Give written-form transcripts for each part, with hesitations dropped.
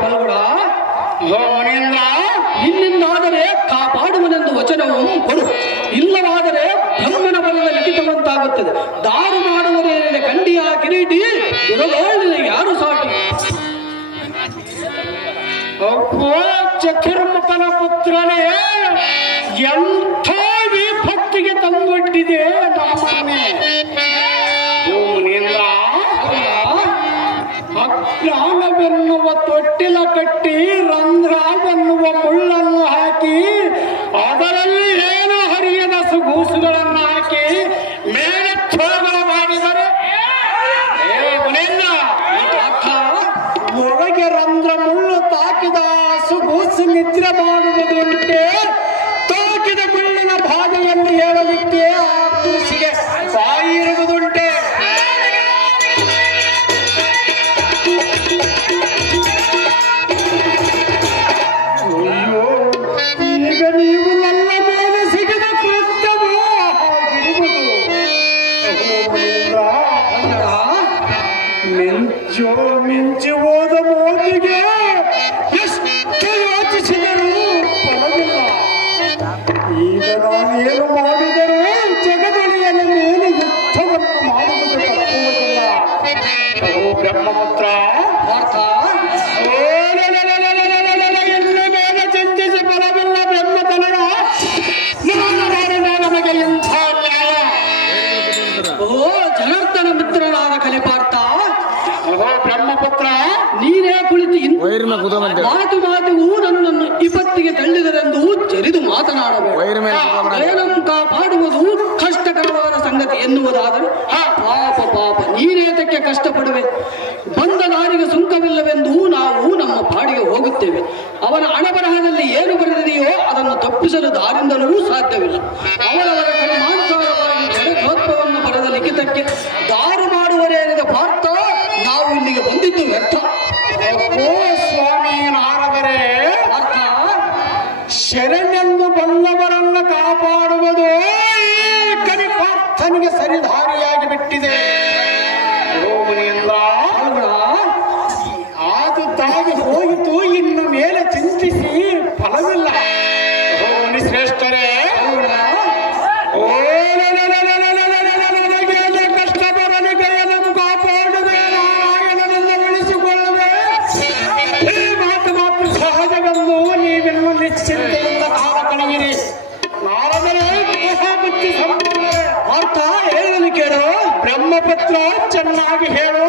ಫಲ್ಗುಣ ನಿನ್ನಿಂದಾದರೆ ಕಾಪಾಡುವನೆಂದು ವಚನವು ಕೊಡು, ಇಲ್ಲವಾದರೆ ಬ್ರಹ್ಮನ ಬಲದ ಲಿಖಿತವಂತಾಗುತ್ತದೆ. ದಾರು ಮಾಡುವರೇನೆ ಕಂಡಿಯ ಕಿರೀಟಿ ದುರಗೋಳಿನ ಯಾರು ಸಾಟಿ. ಚಕಿರ್ಮುಖನ ಪುತ್ರನೇ, ಎಂಥ ವಿಪತ್ತಿಗೆ ತಂದೊಡ್ಡಿದೆ ನಮ್ಮನೆ. ಅಜ್ಞಾನವೆನ್ನುವ ತೊಟ್ಟಿಲ ಕಟ್ಟಿ ರಂಧ್ರವೆನ್ನುವ ಮುಳ್ಳನ್ನು ಹಾಕಿ ಅದರಲ್ಲಿ ಏನು ಹರಿಯದ ಸುಗೂಸುಗಳನ್ನು ಹಾಕಿ ಮೇಲೆ ಛೋಗಳ ಮಾಡಿದರೆ ಒಳಗೆ ರಂಧ್ರ ಮುಳ್ಳು ತಾಕಿದ ಸುಗೂಸು ನಿದ್ರೆ ಮಾಡುವುದುಂಟೆ. ತಾಕಿದ ಮುಳ್ಳಿನ ಬಾಧೆಯನ್ನು ಹೇಳಲಿಕ್ಕೆ ಆ ಕೂಸಿಗೆ ಬಾಯಿ ಇರುವುದುಂಟೆ. ಈಗ ನೀವು ನನ್ನ ಮೇಲೆ ಸಿಗದ ಕೃತ್ಯವೋ ಮಿಂಚಿ ಹೋದ ಮೋದಿಗೆ ಎಷ್ಟು ಯೋಚಿಸಿದರೂ ಫಲವಿಲ್ಲ. ಈಗ ನಾನೇನು ಮಾಡಿದರೂ ಜಗದೊಡೆಯನ ಮೇಲೆ ಯುದ್ಧವನ್ನು ಮಾಡುವುದು ತಪ್ಪುವುದಿಲ್ಲ. ಬ್ರಹ್ಮಪುತ್ರ ಮೇಲೆ ಚಿಂತಿಸಿ ಫಲವಿಲ್ಲ. ಬ್ರಹ್ಮತನಯ ನಮಗೆ ಇಂಥ ನ್ಯಾಯ. ಜನಾರ್ದನ ಮಿತ್ರನಾದ ಕಲೆಪಾರ್ಥ, ಬ್ರಹ್ಮಪುತ್ರ ನೀನೇ ಕುಳಿತು ಮಾತು ಮಾತಿಗೂ ನನ್ನನ್ನು ವಿಪತ್ತಿಗೆ ತಳ್ಳಿದರೆಂದು ಜರಿದು ಮಾತನಾಡಬೇಕು. ಕಾಪಾಡುವುದು ಕಷ್ಟಕರವಾದ ಸಂಗತಿ ಎನ್ನುವುದಾದರೆ ಪಾಪ ನೀನೇತಕ್ಕೆ ಕಷ್ಟಪಡುವೆ. ಬಂದ ದಾರಿಗೆ ಸುಂಕವಿಲ್ಲವೆಂದು ನಾವು ನಮ್ಮ ಪಾಡಿಗೆ ಹೋಗುತ್ತೇವೆ. ಅವನ ಹಣಬರಹದಲ್ಲಿ ಏನು ಬರೆದಿದೆಯೋ ಅದನ್ನು ತಪ್ಪಿಸಲು ದಾರಿಂದಲೂ ಸಾಧ್ಯವಿಲ್ಲ. ಅವರವರ ಕರ್ಮಾನುಸಾರವಾಗಿ ಜಗದ್ಭೋತ್ವವನ್ನು ಬರೆದ ಲಿಖಿತಕ್ಕೆ ದಾರು ಮಾಡುವರೇನಿದ ಪಾರ್ಥ, ನಾವು ಇಲ್ಲಿಗೆ ಬಂದಿದ್ದು ವ್ಯರ್ಥ. ಸ್ವಾಮಿ ನಾರದರೆ ಅರ್ಥ ಶರಣೆಂದು ಬಂದವರನ್ನ ಕಾಪಾಡುವುದು ಕಲಿಪಾರ್ಥನಿಗೆ ಸರಿದಾರಿಯಾಗಿ ಬಿಟ್ಟಿದೆ. ಅದು ತಾಗಿ ಹೋಯಿತು, ಇನ್ನು ಮೇಲೆ ಚಿಂತಿಸಿ ಫಲವಿಲ್ಲ. ಶ್ರೇಷ್ಠರೇ, ಕಷ್ಟ ಬರಲಿ ಕೈಯನ್ನು ಕಾಪಾಡುವೆ, ನಾರಾಯಣನನ್ನು ಉಳಿಸಿಕೊಳ್ಳುವೆ. ಈ ಮಾತು ಮಾತ್ರ ಸಹಜವೆಂದು ನೀವಿನ್ನು ನಿಶ್ಚಿಂತೆಯಿಂದ ಕಾಲ ಕಳೆಯಿರಿ. ನಾರದರೆ ಬುದ್ಧಿ ಸಂಪೂರ್ಣ ಅರ್ಥ ಹೇಳಲು ಕೇಳು. ಬ್ರಹ್ಮಪುತ್ರ ಚೆನ್ನಾಗಿ ಹೇಳು.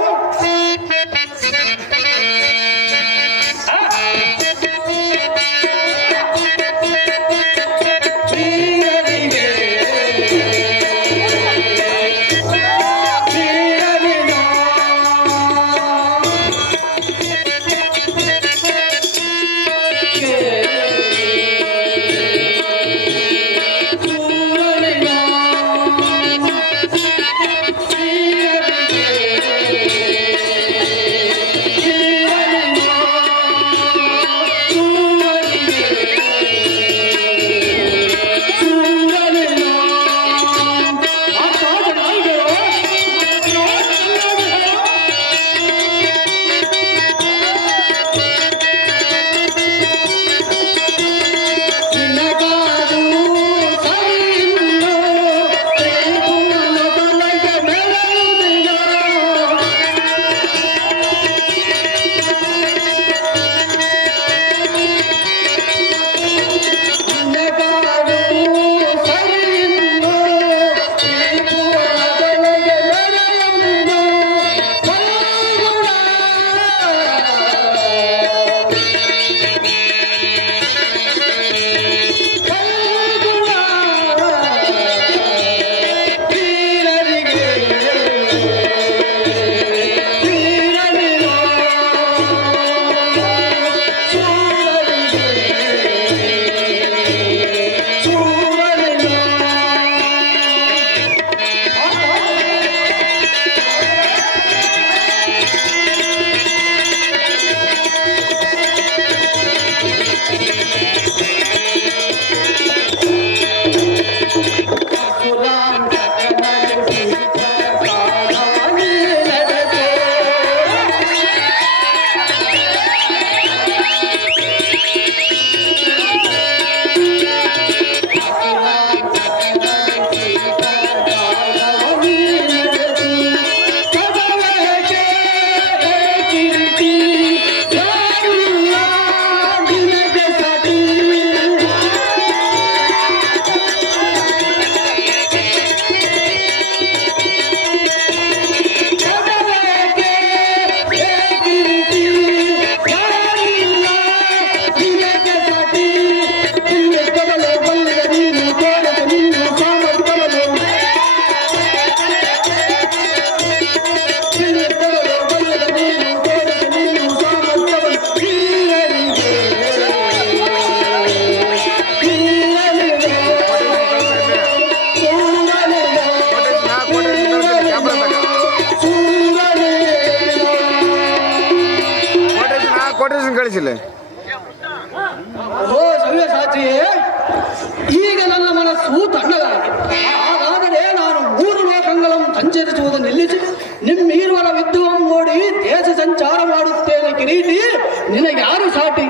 ನೋಟಿಫಿಕೇಶನ್ ಕಳಿಸಿಲ್ಲ. ಓ ಸವ್ಯ ಸಾಚಿಯೇ, ಈಗ ನನ್ನ ಮನಸ್ಸು ತಣ್ಣಗಾಗಿದೆ. ಹಾಗಾದರೆ ನಾನು 3 ಲೋಕಗಳನ್ನು ಸಂಚರಿಸುವುದು ನಿಲ್ಲಿಸಿ ನಿಮ್ಮಿರುವರ ವಿದ್ಯುವನ್ನು ನೋಡಿ ದೇಶ ಸಂಚಾರ ಮಾಡುತ್ತೇನೆ. ಕಿರೀಟಿ, ನಿನಗೆ ಯಾರು ಸಾಟಿ?